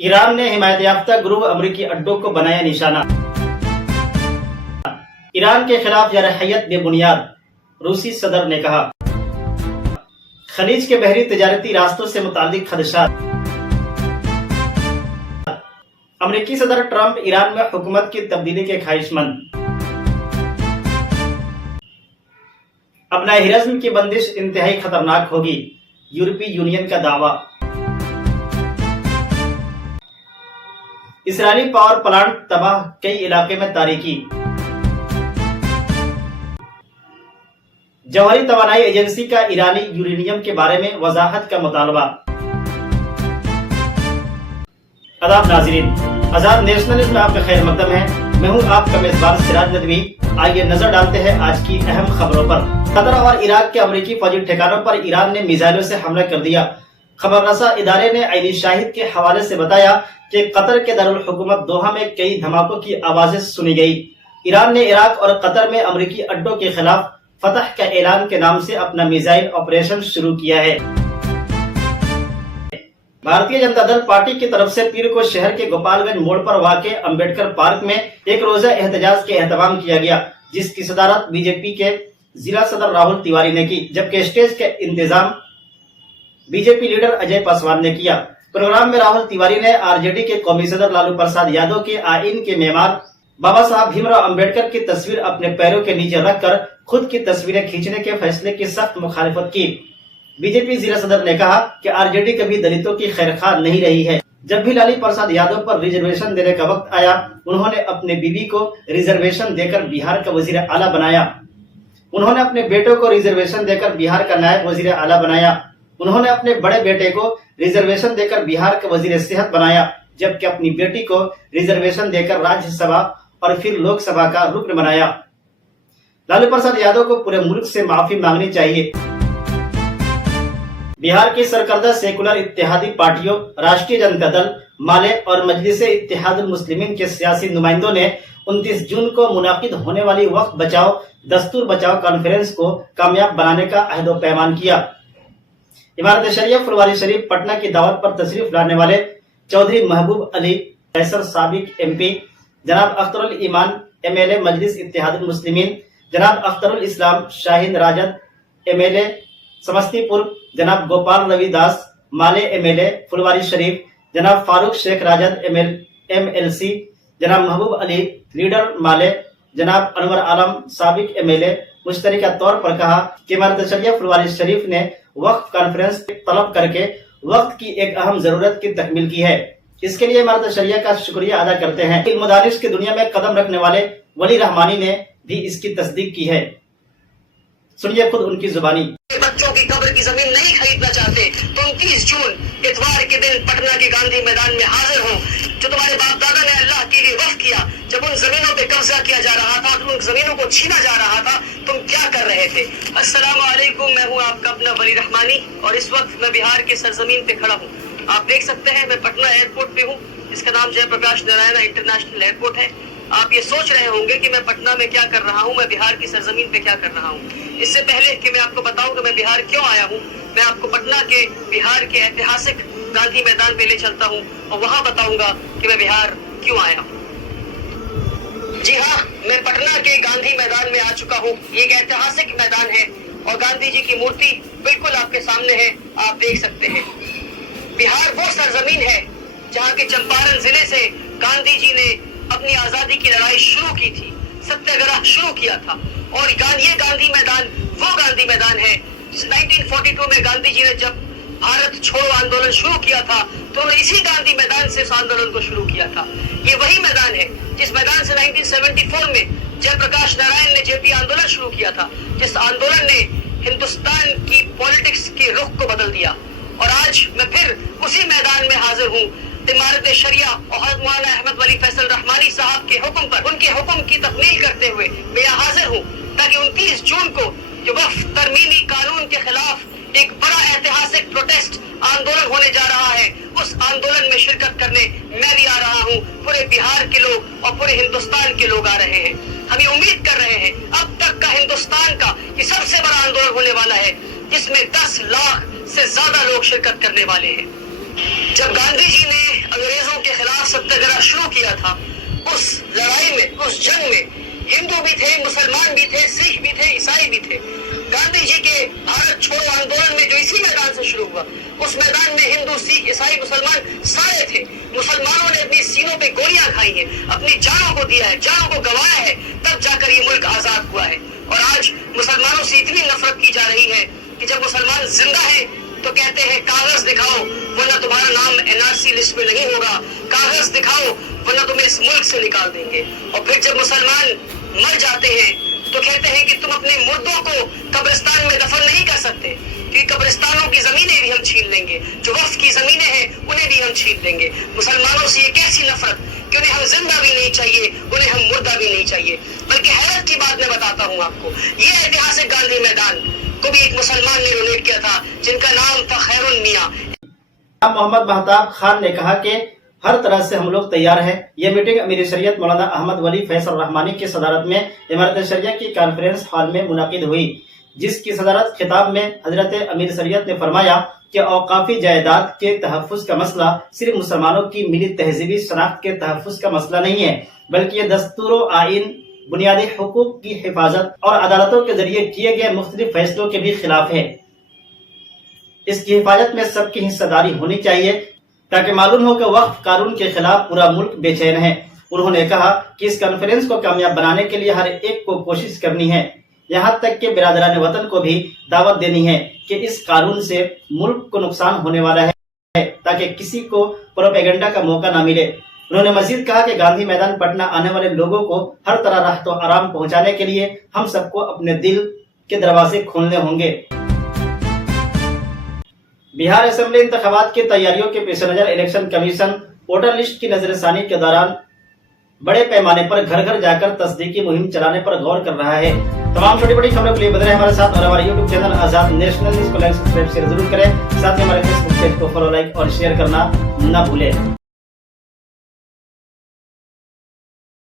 Iran ने हिमायत याफ्ता group अमरीकी अड्डों को बनाया निशाना। ईरान के खिलाफ जरहियत बेबुनियाद, रूसी सदर ने कहा। खलीज के बहरी तजारती रास्तों से मुताल्लिक खदशात। अमरीकी सदर ट्रंप ईरान में हुकूमत की तब्दीली के ख्वाहिशमंद। अपना हिरज्म की बंदिश इंतहाई खतरनाक होगी, यूरोपीय यूनियन का दावा। इसराइली पावर प्लांट तबाह, कई इलाके में तारीकी। जौहरी तवानाई एजेंसी का ईरानी यूरेनियम के बारे में वजाहत का मुतालबा। आदाब नाज़रीन, आजाद नेशनलिस्ट में आपका खैर मकदम है। मैं हूं आपका मेजबान सिराज नदवी। आइए नजर डालते हैं आज की अहम खबरों पर। कतर और इराक के अमरीकी फौजी ठिकानों पर ईरान ने मिसाइलों से हमला कर दिया। खबर रसा इदारे ने आईनी शाहिद के हवाले से बताया कि कतर के दारुल हुकूमत दोहा में कई धमाकों की आवाजें सुनी गई। ईरान ने इराक और कतर में अमरीकी अड्डों के खिलाफ फतह का ऐलान के नाम से अपना मिसाइल ऑपरेशन शुरू किया है। भारतीय जनता दल पार्टी की तरफ से पीर को शहर के गोपालगंज मोड़ पर वाक़े अम्बेडकर पार्क में एक रोजा एहतजाज के एहतमाम किया गया, जिसकी सदारत बीजेपी के जिला सदर राहुल तिवारी ने की, जबकि स्टेज के इंतजाम बीजेपी लीडर अजय पासवान ने किया। प्रोग्राम में राहुल तिवारी ने आरजेडी के कौमी सदर लालू प्रसाद यादव के आईन के मेमार बाबा साहब भीमराव अंबेडकर की तस्वीर अपने पैरों के नीचे रखकर खुद की तस्वीरें खींचने के फैसले की सख्त मुखालिफत की। बीजेपी जिला सदर ने कहा कि आरजेडी कभी दलितों की खैरखा नहीं रही है। जब भी लालू प्रसाद यादव पर रिजर्वेशन देने का वक्त आया, उन्होंने अपने बीवी को रिजर्वेशन देकर बिहार का वजीर आला बनाया। उन्होंने अपने बेटों को रिजर्वेशन देकर बिहार का नायब वजीर आला बनाया। उन्होंने अपने बड़े बेटे को रिजर्वेशन देकर बिहार का वजीर सेहत बनाया, जबकि अपनी बेटी को रिजर्वेशन देकर राज्यसभा और फिर लोकसभा का रुकन बनाया। लालू प्रसाद यादव को पूरे मुल्क से माफी मांगनी चाहिए। बिहार की सरकर्दा सेकुलर इत्तेहादी पार्टियों राष्ट्रीय जनता दल, माले और मजलिस इत्तेहादुल मुस्लिमीन के सियासी नुमाइंदों ने 29 जून को मुनाकिद होने वाली वक्फ बचाओ दस्तूर बचाओ कॉन्फ्रेंस को कामयाब बनाने का अहद व पैमान किया। इमारत शरिया फुलवारी शरीफ पटना की दावत पर तशरीफ लाने वाले चौधरी महबूब अली कैसर साबिक एमपी, जनाब अख्तरुल ईमान एमएलए मजलिस इत्तेहादुल मुस्लिमीन, जनाब अख्तरुल इस्लाम शाहीन राजद एमएलए समस्तीपुर, जनाब गोपाल रविदास माले एमएलए फुलवारी शरीफ, जनाब फारूक शेख राजद एमएलसी, जनाब महबूब अली लीडर माले, जनाब अनवर आलम साबिक एमएलए मुश्तरका तौर पर कहा कि इमारत शरिया फुलवारी शरीफ ने वक्फ कॉन्फ्रेंस तलब करके वक्त की एक अहम जरूरत की तकमील की है। इसके लिए इमारत शरिया का शुक्रिया अदा करते हैं। इल्म दानिश की दुनिया में कदम रखने वाले वली रहमानी ने भी इसकी तस्दीक की है। सुनिए खुद उनकी जुबानी। बच्चों की कब्र की जमीन नहीं खरीदना चाहते तो 29 जून इतवार के दिन पटना के गांधी मैदान में हाजिर हो। जो तुम्हारे बाप दादा ने अल्लाह के लिए वक्फ किया, जब उन जमीनों पे कब्जा किया जा रहा था, उन जमीनों को छीना जा रहा था, तुम क्या कर रहे थे? अस्सलाम वालेकुम, मैं हूँ आपका अपना वली रहमानी और इस वक्त मैं बिहार के सरजमीन पे खड़ा हूँ। आप देख सकते हैं मैं पटना एयरपोर्ट पे हूँ। इसका नाम जयप्रकाश नारायण इंटरनेशनल एयरपोर्ट है। आप ये सोच रहे होंगे कि मैं पटना में क्या कर रहा हूँ, मैं बिहार की सरजमीन पे क्या कर रहा हूँ। इससे पहले कि मैं आपको बताऊं कि मैं बिहार क्यों आया हूँ, मैं आपको पटना के बिहार के ऐतिहासिक गांधी मैदान पे ले चलता हूँ और वहाँ बताऊंगा कि मैं बिहार क्यों आया हूँ। जी हाँ, मैं पटना के गांधी मैदान में आ चुका हूँ। ये एक ऐतिहासिक मैदान है और गांधी जी की मूर्ति बिल्कुल आपके सामने है, आप देख सकते हैं। बिहार वो सरजमीन है जहाँ के चंपारण जिले से गांधी जी ने अपनी आजादी की लड़ाई शुरू की थी, सत्याग्रह शुरू किया था। और ये गांधी मैदान वो गांधी मैदान है 1942 में गांधी जी ने जब भारत छोड़ो आंदोलन शुरू किया था तो उन्होंने इसी गांधी मैदान से इस आंदोलन को शुरू किया था। ये वही मैदान है जिस मैदान से 1974 में जयप्रकाश नारायण ने जेपी आंदोलन शुरू किया था, जिस आंदोलन ने हिंदुस्तान की पॉलिटिक्स के रुख को बदल दिया। और आज मैं फिर उसी मैदान में हाजिर हूँ। इमारत शरिया और हज़रत मौलाना अहमद वली फैसल रहमानी साहब के हुक्म पर, उनके हुक्म की तकमील करते हुए मैं यहाँ हाजिर हूँ ताकि 29 जून को जो वक्फ तरमीमी कानून के खिलाफ एक बड़ा ऐतिहासिक प्रोटेस्ट आंदोलन होने जा रहा है, उस आंदोलन में शिरकत करने मैं भी आ रहा हूँ। पूरे बिहार के लोग और पूरे हिंदुस्तान के लोग आ रहे हैं। हम ये उम्मीद कर रहे हैं अब तक का हिंदुस्तान का ये सबसे बड़ा आंदोलन होने वाला है, जिसमें 10 लाख से ज्यादा लोग शिरकत करने वाले हैं। जब गांधी जी ने अंग्रेजों के खिलाफ सत्याग्रह शुरू किया था, उस लड़ाई में, उस जंग में हिंदू भी थे, मुसलमान भी थे, सिख भी थे, ईसाई भी थे। गांधी जी के भारत छोड़ो आंदोलन में जो इसी मैदान से शुरू हुआ, उस मैदान में हिंदू, सिख, ईसाई, मुसलमान सारे थे। मुसलमानों ने अपनी सीनों पे गोलियां खाई हैं, अपनी जानों को दिया है, जानों को गंवाया है, तब जाकर ये मुल्क आजाद हुआ है। और आज मुसलमानों से इतनी नफरत की जा रही है कि जब मुसलमान जिंदा है तो कहते हैं कागज दिखाओ वरना तुम्हारा नाम एनआरसी लिस्ट में नहीं होगा, कागज दिखाओ वरना तुम्हें इस मुल्क से निकाल देंगे। और फिर जब मुसलमान मर जाते हैं तो कहते हैं कि तुम अपने मुर्दों को कब्रिस्तान में दफन नहीं कर सकते, क्योंकि कब्रिस्तानों की जमीनें भी हम छीन लेंगे, जो वक्फ की जमीनें हैं उन्हें भी हम छीन लेंगे। मुसलमानों से ये कैसी नफरत कि उन्हें हम जिंदा भी नहीं चाहिए, उन्हें हम मुर्दा भी नहीं चाहिए। बल्कि हैरत की बात मैं बताता हूँ आपको, ये ऐतिहासिक गांधी मैदान को भी एक मुसलमान ने डोनेट किया था, जिनका नाम था खैरुल मियां। मोहम्मद महताब खान ने कहा कि हर तरह से हम लोग तैयार हैं। ये मीटिंग अमीर शरीयत मौलाना अहमद वली फैसल रहमानी की सदारत में इमारत शरिया की कॉन्फ्रेंस हॉल में मुनाकिद हुई, जिसकी सदारत खिताब में हजरत अमीर शरीयत ने फरमाया कि औकाफी जायदाद के तहफ़्फ़ुज़ का मसला सिर्फ मुसलमानों की मिली तहजीबी शनाख्त के तहफ़्फ़ुज़ का मसला नहीं है, बल्कि ये दस्तूर आइन, बुनियादी हुकूक की हिफाजत और अदालतों के जरिए किए गए मुख्तलिफ फैसलों के भी खिलाफ है। इसकी हिफाजत में सबकी हिस्सेदारी होनी चाहिए ताकि मालूम हो कि वक्फ कानून के खिलाफ पूरा मुल्क बेचैन है। उन्होंने कहा कि इस कॉन्फ्रेंस को कामयाब बनाने के लिए हर एक को कोशिश करनी है, यहाँ तक कि बिरादरान वतन को भी दावत देनी है कि इस कानून से मुल्क को नुकसान होने वाला है, ताकि किसी को प्रोपेगेंडा का मौका न मिले। उन्होंने मजीद कहा कि गांधी मैदान पटना आने वाले लोगों को हर तरह राहत और आराम पहुंचाने के लिए हम सबको अपने दिल के दरवाजे खोलने होंगे। बिहार असेंबली इंतखाबात की तैयारियों के पेश नजर इलेक्शन कमीशन वोटर लिस्ट की नजरसानी के दौरान बड़े पैमाने पर घर घर जाकर तस्दीकी मुहिम चलाने पर गौर कर रहा है। तमाम छोटी बड़ी खबरों के लिए बने रहे हमारे साथ और हमारे यूट्यूब चैनल आजाद नेशनल न्यूज को लाइक, सब्सक्राइब, शेयर जरूर करें। साथ ही हमारे फेसबुक पेज को फॉलो, लाइक और शेयर करना न भूलें।